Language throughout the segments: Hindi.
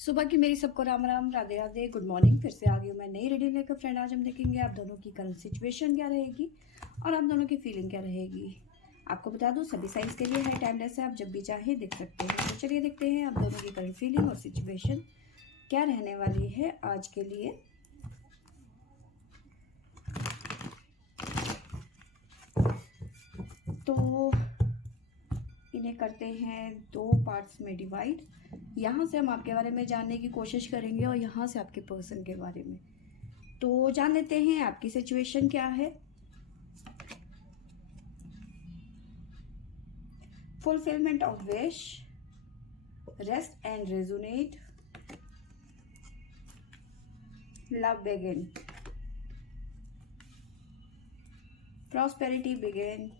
सुबह की मेरी सबको राम राम, राधे राधे, गुड मॉर्निंग। फिर से आ गई हूँ मैं नई रीडिंग लेकर। फ्रेंड, आज हम देखेंगे आप दोनों की करंट सिचुएशन क्या रहेगी और आप दोनों की फीलिंग क्या रहेगी। आपको बता दूँ सभी साइंस के लिए है, टाइमलेस है, आप जब भी चाहे देख सकते हैं। तो चलिए देखते हैं आप दोनों की करंट फीलिंग और सिचुएशन क्या रहने वाली है आज के लिए। तो इन्हें करते हैं दो पार्ट्स में डिवाइड। यहाँ से हम आपके बारे में जानने की कोशिश करेंगे और यहाँ से आपके पर्सन के बारे में। तो जान लेते हैं आपकी सिचुएशन क्या है। Fulfilment of wish, rest and resonate, love begin, prosperity begin,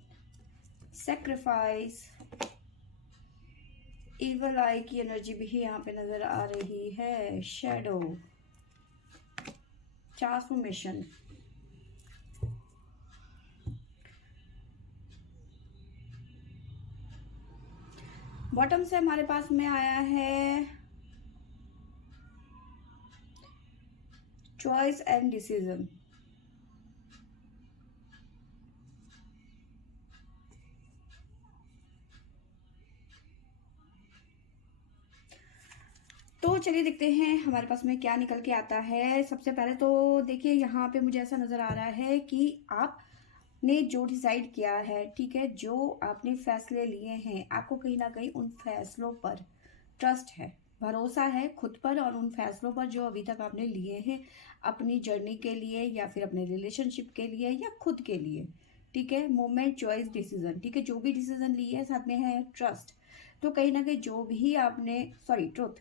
sacrifice, evil eye की एनर्जी भी यहाँ पे नजर आ रही है, शैडो, ट्रांसफॉर्मेशन। बॉटम से हमारे पास में आया है चॉइस एंड डिसीजन। तो चलिए देखते हैं हमारे पास में क्या निकल के आता है। सबसे पहले तो देखिए यहाँ पे मुझे ऐसा नजर आ रहा है कि आपने जो डिसाइड किया है, ठीक है, जो आपने फैसले लिए हैं, आपको कहीं ना कहीं उन फैसलों पर ट्रस्ट है, भरोसा है खुद पर और उन फैसलों पर जो अभी तक आपने लिए हैं अपनी जर्नी के लिए या फिर अपने रिलेशनशिप के लिए या खुद के लिए। ठीक है, मोमेंट, चॉइस, डिसीजन। ठीक है, जो भी डिसीजन लिए है साथ में है ट्रस्ट। तो कहीं ना कहीं जो भी आपने ट्रुथ,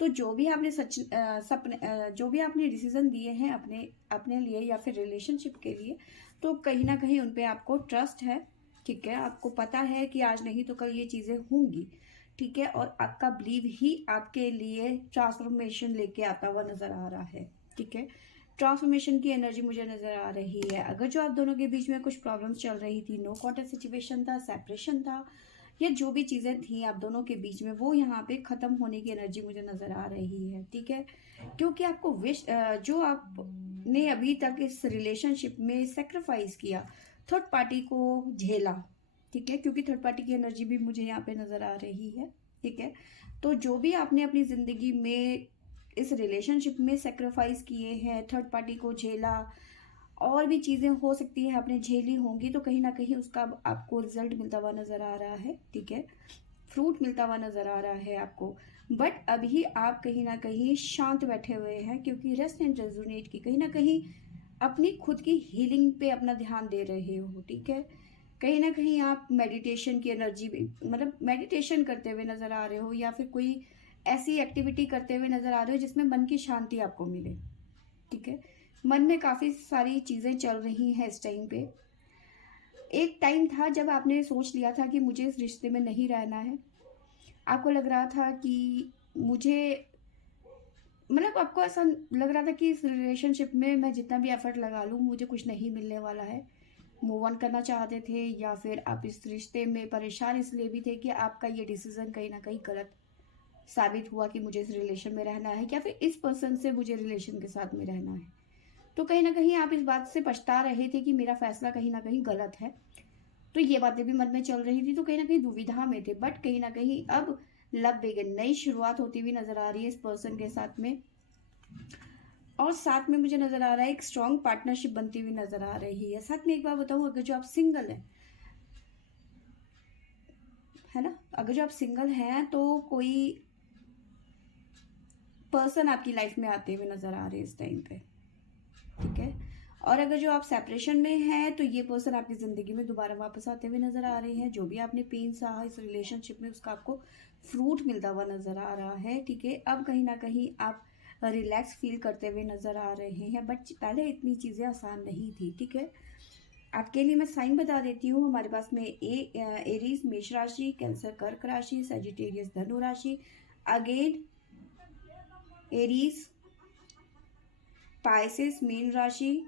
तो जो भी आपने जो भी आपने डिसीजन दिए हैं अपने अपने लिए या फिर रिलेशनशिप के लिए, तो कहीं ना कहीं उन पे आपको ट्रस्ट है। ठीक है, आपको पता है कि आज नहीं तो कल ये चीज़ें होंगी। ठीक है, और आपका बिलीव ही आपके लिए ट्रांसफॉर्मेशन लेके आता हुआ नजर आ रहा है। ठीक है, ट्रांसफॉर्मेशन की एनर्जी मुझे नजर आ रही है। अगर जो आप दोनों के बीच में कुछ प्रॉब्लम्स चल रही थी, नो कॉन्टेक्ट सिचुएशन था, सेपरेशन था, या जो भी चीज़ें थी आप दोनों के बीच में, वो यहाँ पे ख़त्म होने की एनर्जी मुझे नज़र आ रही है। ठीक है, क्योंकि आपको जो आपने अभी तक इस रिलेशनशिप में सेक्रीफाइस किया, थर्ड पार्टी को झेला। ठीक है, क्योंकि थर्ड पार्टी की एनर्जी भी मुझे यहाँ पे नज़र आ रही है। ठीक है, तो जो भी आपने अपनी ज़िंदगी में इस रिलेशनशिप में सेक्रीफाइस किए हैं, थर्ड पार्टी को झेला, और भी चीज़ें हो सकती है आपने झेली होंगी, तो कहीं ना कहीं उसका आपको रिजल्ट मिलता हुआ नज़र आ रहा है। ठीक है, फ्रूट मिलता हुआ नज़र आ रहा है आपको। बट अभी आप कहीं ना कहीं शांत बैठे हुए हैं, क्योंकि रेस्ट एंड रेजोनेट की कहीं ना कहीं अपनी खुद की हीलिंग पे अपना ध्यान दे रहे हो। ठीक है, कहीं ना कहीं आप मेडिटेशन की एनर्जी, मतलब मेडिटेशन करते हुए नज़र आ रहे हो, या फिर कोई ऐसी एक्टिविटी करते हुए नज़र आ रहे हो जिसमें मन की शांति आपको मिले। ठीक है, मन में काफ़ी सारी चीज़ें चल रही हैं इस टाइम पे। एक टाइम था जब आपने सोच लिया था कि मुझे इस रिश्ते में नहीं रहना है। आपको लग रहा था कि मुझे, मतलब आपको ऐसा लग रहा था कि इस रिलेशनशिप में मैं जितना भी एफर्ट लगा लूँ मुझे कुछ नहीं मिलने वाला है। मूव ऑन करना चाहते थे, या फिर आप इस रिश्ते में परेशान इसलिए भी थे कि आपका ये डिसीजन कहीं ना कहीं गलत साबित हुआ कि मुझे इस रिलेशन में रहना है, या फिर इस पर्सन से मुझे रिलेशन के साथ में रहना है। तो कहीं ना कहीं आप इस बात से पछता रहे थे कि मेरा फैसला कहीं ना कहीं गलत है। तो ये बातें भी मन में चल रही थी, तो कहीं ना कहीं दुविधा में थे। बट कहीं ना कहीं अब लव बिगिन, नई शुरुआत होती हुई नजर आ रही है इस पर्सन के साथ में। और साथ में मुझे नजर आ रहा है एक स्ट्रॉन्ग पार्टनरशिप बनती हुई नजर आ रही है। साथ में एक बात बताऊं, अगर जो आप सिंगल है ना, अगर जो आप सिंगल हैं तो कोई पर्सन आपकी लाइफ में आते हुए नजर आ रहे हैं इस टाइम पे। ठीक है, और अगर जो आप सेपरेशन में हैं तो ये पर्सन आपकी ज़िंदगी में दोबारा वापस आते हुए नज़र आ रहे हैं। जो भी आपने पेन सहा इस रिलेशनशिप में, उसका आपको फ्रूट मिलता हुआ नज़र आ रहा है। ठीक है, अब कहीं ना कहीं आप रिलैक्स फील करते हुए नज़र आ रहे हैं। बट पहले इतनी चीज़ें आसान नहीं थी। ठीक है, आपके लिए मैं साइन बता देती हूँ। हमारे पास में एरीज मेष राशि, कैंसर कर्क राशि, सेजिटेरियस धनु राशि, अगेन एरीज, पाइसेस मीन राशि,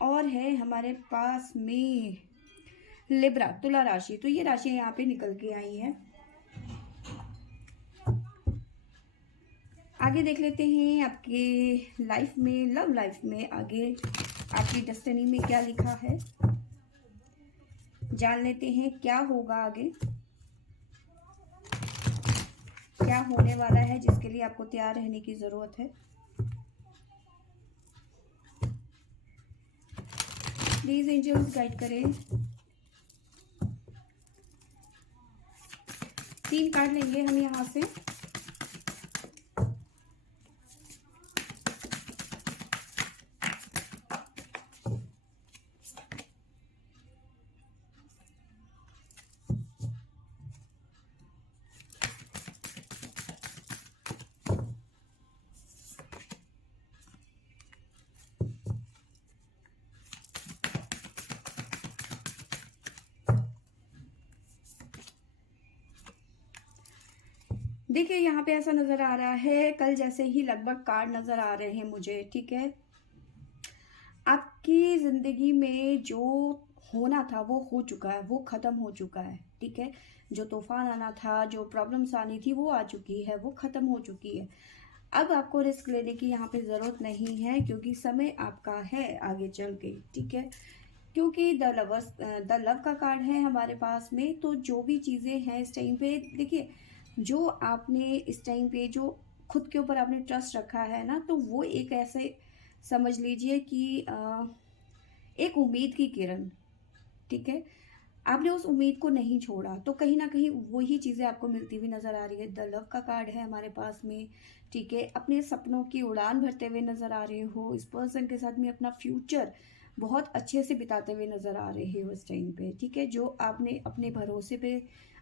और है हमारे पास में लिब्रा तुला राशि। तो ये राशियां यहाँ पे निकल के आई हैं। आगे देख लेते हैं आपके लाइफ में, लव लाइफ में आगे आपकी डेस्टिनी में क्या लिखा है। जान लेते हैं क्या होगा आगे, क्या होने वाला है जिसके लिए आपको तैयार रहने की जरूरत है। प्लीज एंजल्स गाइड करें। 3 कार्ड लेंगे हम यहाँ से। देखिए यहाँ पे ऐसा नजर आ रहा है, कल जैसे ही लगभग कार्ड नजर आ रहे हैं मुझे, ठीक है। आपकी जिंदगी में जो होना था वो हो चुका है, वो खत्म हो चुका है, ठीक है। जो तूफान आना था, जो प्रॉब्लम्स आनी थी वो आ चुकी है, वो खत्म हो चुकी है। अब आपको रिस्क लेने की यहाँ पे जरूरत नहीं है, क्योंकि समय आपका है आगे चल के, ठीक है। क्योंकि द लव का कार्ड है हमारे पास में, तो जो भी चीज़ें हैं इस टाइम पे, देखिए जो आपने इस टाइम पे जो खुद के ऊपर आपने ट्रस्ट रखा है ना, तो वो एक ऐसे समझ लीजिए कि एक उम्मीद की किरण, ठीक है। आपने उस उम्मीद को नहीं छोड़ा, तो कहीं ना कहीं वही चीज़ें आपको मिलती हुई नजर आ रही है। द लव का कार्ड है हमारे पास में, ठीक है। अपने सपनों की उड़ान भरते हुए नजर आ रहे हो, इस पर्सन के साथ में अपना फ्यूचर बहुत अच्छे से बिताते हुए नजर आ रहे हो इस टाइम पे, ठीक है। जो आपने अपने भरोसे पे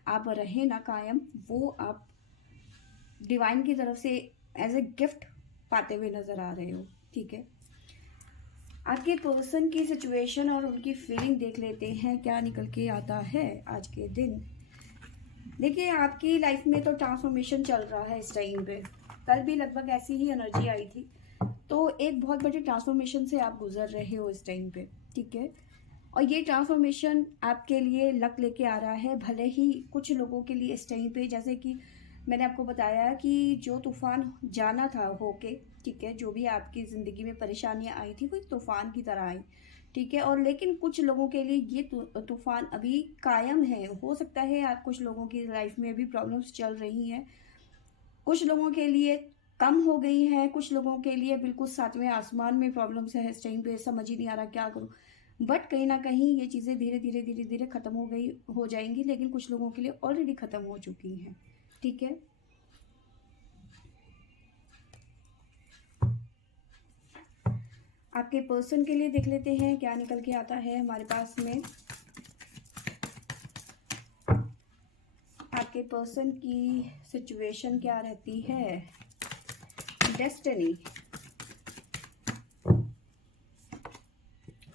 आप रहे ना कायम, वो आप डिवाइन की तरफ से एज ए गिफ्ट पाते हुए नजर आ रहे हो, ठीक है। आपके पर्सन की सिचुएशन और उनकी फीलिंग देख लेते हैं क्या निकल के आता है आज के दिन। देखिए आपकी लाइफ में तो ट्रांसफॉर्मेशन चल रहा है इस टाइम पे, कल भी लगभग ऐसी ही एनर्जी आई थी। तो एक बहुत बड़ी ट्रांसफॉर्मेशन से आप गुजर रहे हो इस टाइम पे, ठीक है। और ये ट्रांसफॉर्मेशन आपके लिए लक लेके आ रहा है। भले ही कुछ लोगों के लिए इस टाइम पे, जैसे कि मैंने आपको बताया कि जो तूफान जाना था होके, ठीक है, जो भी आपकी ज़िंदगी में परेशानियां आई थी वो एक तूफान की तरह आई, ठीक है। और लेकिन कुछ लोगों के लिए ये तूफान अभी कायम है। हो सकता है आप कुछ लोगों की लाइफ में भी प्रॉब्लम्स चल रही हैं, कुछ लोगों के लिए कम हो गई हैं, कुछ लोगों के लिए बिल्कुल सातवें आसमान में प्रॉब्लम्स है इस टाइम पे, समझ ही नहीं आ रहा क्या करूं। बट कहीं ना कहीं ये चीज़ें धीरे धीरे धीरे धीरे खत्म हो जाएंगी, लेकिन कुछ लोगों के लिए ऑलरेडी खत्म हो चुकी हैं, ठीक है। आपके पर्सन के लिए देख लेते हैं क्या निकल के आता है हमारे पास में। आपके पर्सन की सिचुएशन क्या रहती है। डेस्टिनी,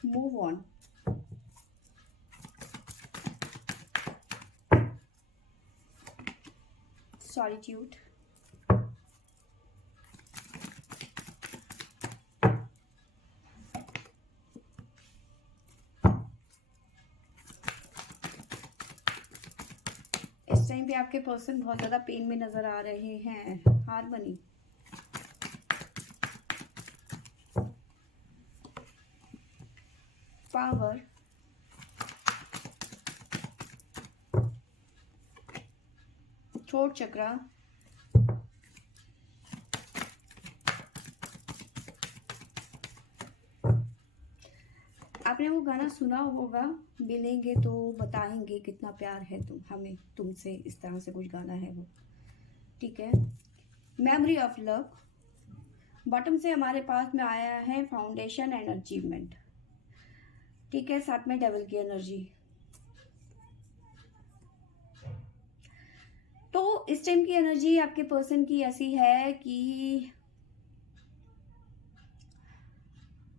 मूव ऑन, सॉलिट्यूड, इस टाइम पे आपके पर्सन बहुत ज़्यादा पेन में नज़र आ रहे हैं। हार्मनी, पावर, थ्रोट चक्रा, आपने वो गाना सुना होगा, मिलेंगे तो बताएंगे कितना प्यार है तुम हमें तुमसे, इस तरह से कुछ गाना है वो, ठीक है। मेमोरी ऑफ लव, बॉटम से हमारे पास में आया है फाउंडेशन एंड अचीवमेंट, ठीक है। साथ में डेविल की एनर्जी। तो इस टाइम की एनर्जी आपके पर्सन की ऐसी है कि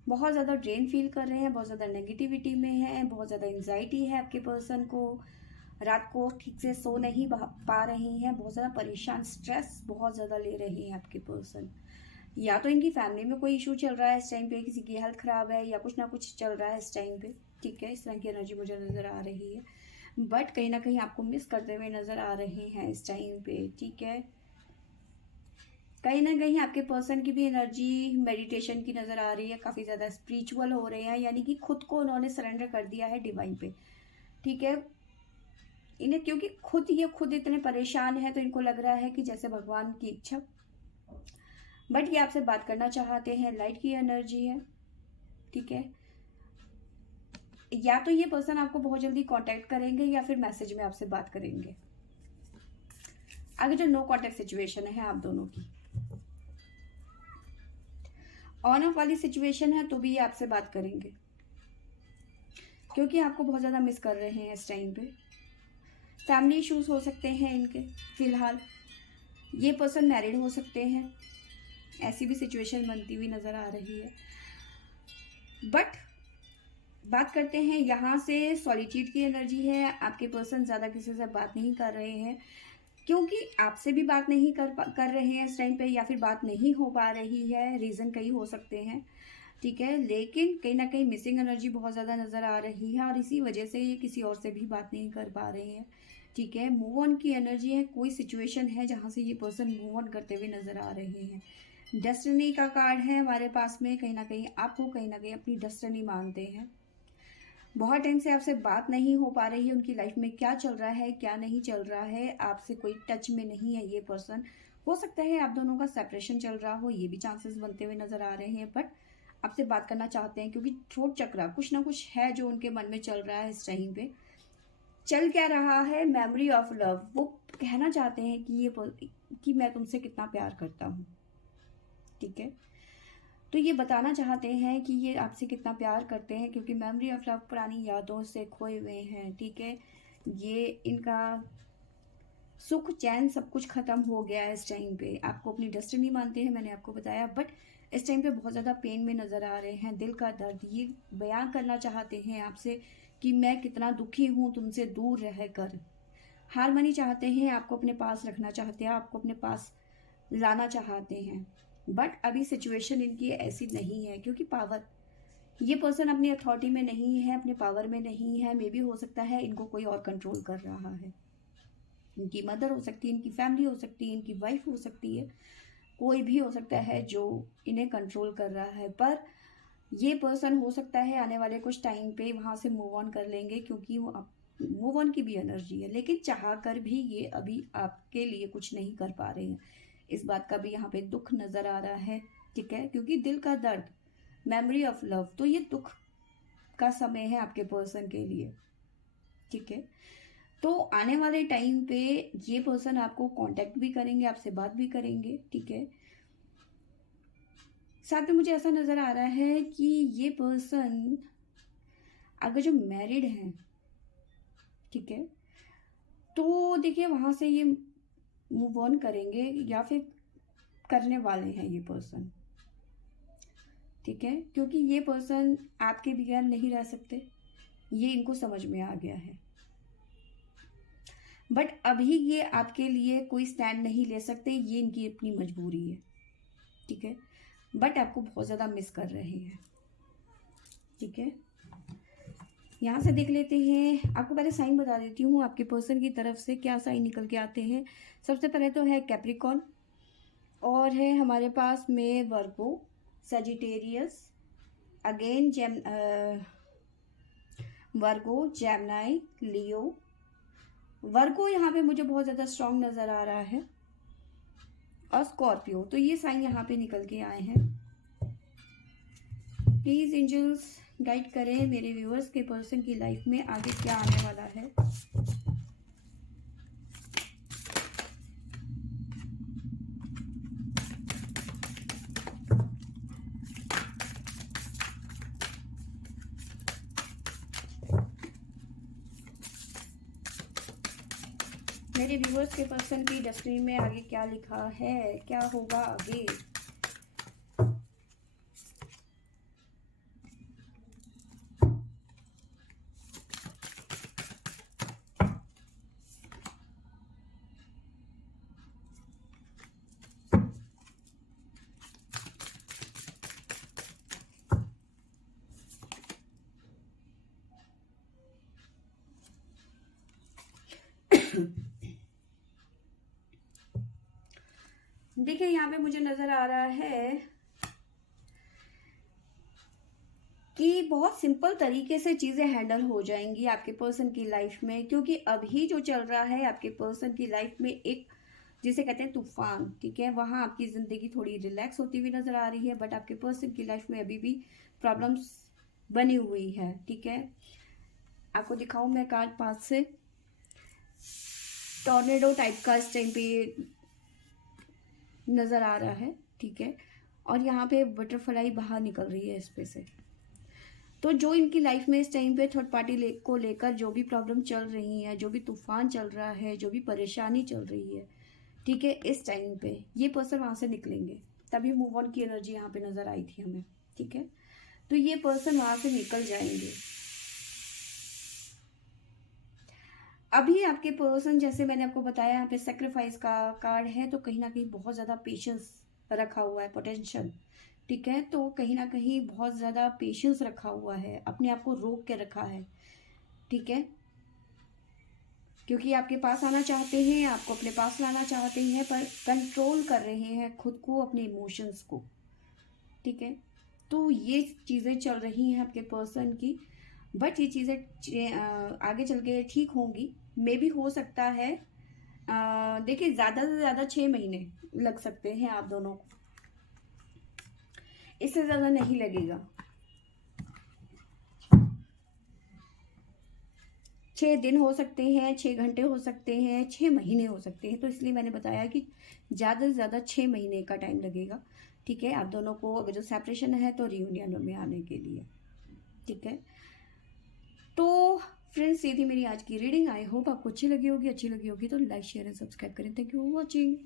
बहुत ज़्यादा ड्रेन फील कर रहे हैं, बहुत ज़्यादा नेगेटिविटी में है, बहुत ज़्यादा एंजाइटी है आपके पर्सन को, रात को ठीक से सो नहीं पा रही हैं, बहुत ज़्यादा परेशान, स्ट्रेस बहुत ज़्यादा ले रहे हैं आपके पर्सन। या तो इनकी फैमिली में कोई इशू चल रहा है इस टाइम पे, किसी की हेल्थ खराब है या कुछ ना कुछ चल रहा है इस टाइम पे, ठीक है। इस तरह की एनर्जी मुझे नज़र आ रही है। बट कहीं ना कहीं आपको मिस करते हुए नज़र आ रहे हैं इस टाइम पे, ठीक है। कहीं ना कहीं आपके पर्सन की भी एनर्जी मेडिटेशन की नज़र आ रही है, काफ़ी ज़्यादा स्पिरिचुअल हो रहे हैं, यानी कि खुद को उन्होंने सरेंडर कर दिया है डिवाइन पे। ठीक है, इन्हें क्योंकि ये खुद इतने परेशान है तो इनको लग रहा है कि जैसे भगवान की इच्छा। बट ये आपसे बात करना चाहते हैं, लाइट की एनर्जी है। ठीक है, या तो ये पर्सन आपको बहुत जल्दी कांटेक्ट करेंगे या फिर मैसेज में आपसे बात करेंगे। आगे जो नो कांटेक्ट सिचुएशन है आप दोनों की, ऑन ऑफ वाली सिचुएशन है तो भी ये आपसे बात करेंगे, क्योंकि आपको बहुत ज़्यादा मिस कर रहे हैं इस टाइम पे। फैमिली इश्यूज हो सकते हैं इनके फिलहाल। ये पर्सन मैरिड हो सकते हैं, ऐसी भी सिचुएशन बनती हुई नज़र आ रही है। बट बात करते हैं यहाँ से, सॉलिट्यूड की एनर्जी है। आपके पर्सन ज़्यादा किसी से बात नहीं कर रहे हैं, क्योंकि आपसे भी बात नहीं कर रहे हैं इस टाइम पे, या फिर बात नहीं हो पा रही है। रीज़न कई हो सकते हैं। ठीक है, लेकिन कहीं ना कहीं मिसिंग एनर्जी बहुत ज़्यादा नज़र आ रही है और इसी वजह से ये किसी और से भी बात नहीं कर पा रहे हैं। ठीक है, मूव ऑन की एनर्जी है। कोई सिचुएशन है जहाँ से ये पर्सन मूव ऑन करते हुए नज़र आ रहे हैं। डेस्टिनी का कार्ड है हमारे पास में। कहीं ना कहीं आपको कहीं ना कहीं अपनी डेस्टिनी मानते हैं। बहुत टाइम से आपसे बात नहीं हो पा रही है। उनकी लाइफ में क्या चल रहा है क्या नहीं चल रहा है, आपसे कोई टच में नहीं है ये पर्सन। हो सकता है आप दोनों का सेपरेशन चल रहा हो, ये भी चांसेस बनते हुए नज़र आ रहे हैं। बट आपसे बात करना चाहते हैं, क्योंकि थ्रोट चक्रा कुछ ना कुछ है जो उनके मन में चल रहा है इस टाइम पे। चल क्या रहा है, मेमोरी ऑफ लव। वो कहना चाहते हैं कि मैं तुमसे कितना प्यार करता हूँ। ठीक है, तो ये बताना चाहते हैं कि ये आपसे कितना प्यार करते हैं, क्योंकि मेमोरी ऑफ लव पुरानी यादों से खोए हुए हैं। ठीक है, ये इनका सुख चैन सब कुछ खत्म हो गया है इस टाइम पे। आपको अपनी डेस्टिनी मानते हैं, मैंने आपको बताया। बट इस टाइम पे बहुत ज़्यादा पेन में नज़र आ रहे हैं, दिल का दर्द ये बयान करना चाहते हैं आपसे कि मैं कितना दुखी हूँ तुमसे दूर रह कर। हारमनी चाहते हैं, आपको अपने पास रखना चाहते हैं, आपको अपने पास लाना चाहते हैं। बट अभी सिचुएशन इनकी ऐसी नहीं है, क्योंकि पावर, ये पर्सन अपनी अथॉरिटी में नहीं है, अपने पावर में नहीं है। मे भी हो सकता है इनको कोई और कंट्रोल कर रहा है। इनकी मदर हो सकती है, इनकी फैमिली हो सकती है, इनकी वाइफ हो सकती है, कोई भी हो सकता है जो इन्हें कंट्रोल कर रहा है। पर ये पर्सन हो सकता है आने वाले कुछ टाइम पे वहाँ से मूव ऑन कर लेंगे, क्योंकि वो मूव ऑन की भी एनर्जी है। लेकिन चाह कर भी ये अभी आपके लिए कुछ नहीं कर पा रहे हैं, इस बात का भी यहाँ पे दुख नज़र आ रहा है। ठीक है, क्योंकि दिल का दर्द, मेमोरी ऑफ लव, तो ये दुख का समय है आपके पर्सन के लिए। ठीक है, तो आने वाले टाइम पे ये पर्सन आपको कांटेक्ट भी करेंगे, आपसे बात भी करेंगे। ठीक है, साथ में मुझे ऐसा नज़र आ रहा है कि ये पर्सन अगर जो मैरिड हैं, ठीक है, तो देखिए वहाँ से ये मूव ऑन करेंगे या फिर करने वाले हैं ये पर्सन। ठीक है, क्योंकि ये पर्सन आपके बगैर नहीं रह सकते, ये इनको समझ में आ गया है। बट अभी ये आपके लिए कोई स्टैंड नहीं ले सकते, ये इनकी अपनी मजबूरी है। ठीक है, बट आपको बहुत ज़्यादा मिस कर रहे हैं। ठीक है, यहाँ से देख लेते हैं। आपको पहले साइन बता देती हूँ आपके पर्सन की तरफ से क्या साइन निकल के आते हैं। सबसे पहले तो है कैप्रिकॉन, और है हमारे पास में वर्गो, सजिटेरियस, अगेन वर्गो, जेमिनी, लियो। वर्गो यहाँ पे मुझे बहुत ज़्यादा स्ट्रॉन्ग नज़र आ रहा है, और स्कॉर्पियो। तो ये साइन यहाँ पे निकल के आए हैं। प्लीज़ एंजल्स गाइड करें मेरे व्यूअर्स के पर्सन की लाइफ में आगे क्या आने वाला है। मेरे व्यूअर्स के पर्सन की डेस्टिनी में आगे क्या लिखा है, क्या होगा आगे। देखिए यहाँ पे मुझे नजर आ रहा है कि बहुत सिंपल तरीके से चीज़ें हैंडल हो जाएंगी आपके पर्सन की लाइफ में, क्योंकि अभी जो चल रहा है आपके पर्सन की लाइफ में एक जिसे कहते हैं तूफान, ठीक है, वहाँ आपकी ज़िंदगी थोड़ी रिलैक्स होती हुई नज़र आ रही है, बट आपके पर्सन की लाइफ में अभी भी प्रॉब्लम्स बनी हुई है, ठीक है। आपको दिखाऊं मैं कार्ड पास से, टॉर्नेडो टाइप का इस टाइम पे नज़र आ रहा है, ठीक है, और यहाँ पे बटरफ्लाई बाहर निकल रही है इस पे से। तो जो इनकी लाइफ में इस टाइम पे थर्ड पार्टी को लेकर जो भी प्रॉब्लम चल रही है, जो भी तूफान चल रहा है, जो भी परेशानी चल रही है, ठीक है, इस टाइम पे ये पर्सन वहाँ से निकलेंगे। तभी मूव ऑन की एनर्जी यहाँ पे नज़र आई थी हमें, ठीक है। तो ये पर्सन वहाँ से निकल जाएंगे। अभी आपके पर्सन, जैसे मैंने आपको बताया, यहाँ पे सेक्रीफाइस का कार्ड है, तो कहीं ना कहीं बहुत ज़्यादा पेशेंस रखा हुआ है, पोटेंशियल, ठीक है। तो कहीं ना कहीं बहुत ज़्यादा पेशेंस रखा हुआ है, अपने आप को रोक के रखा है, ठीक है, क्योंकि आपके पास आना चाहते हैं, आपको अपने पास लाना चाहते हैं, पर कंट्रोल कर रहे हैं खुद को, अपने इमोशंस को, ठीक है। तो ये चीज़ें चल रही हैं आपके पर्सन की, बट ये चीज़ें आगे चल के ठीक होंगी, मे भी हो सकता है। देखिए ज़्यादा से ज़्यादा 6 महीने लग सकते हैं आप दोनों को, इससे ज़्यादा नहीं लगेगा। 6 दिन हो सकते हैं, 6 घंटे हो सकते हैं, 6 महीने हो सकते हैं, तो इसलिए मैंने बताया कि ज़्यादा से ज़्यादा 6 महीने का टाइम लगेगा, ठीक है, आप दोनों को अगर जो सेपरेशन है तो रियूनियन में आने के लिए, ठीक है। तो फ्रेंड्स, ये थी मेरी आज की रीडिंग। आई होप आपको अच्छी लगी होगी, अच्छी लगी होगी तो लाइक शेयर एंड सब्सक्राइब करें। Thank you for watching.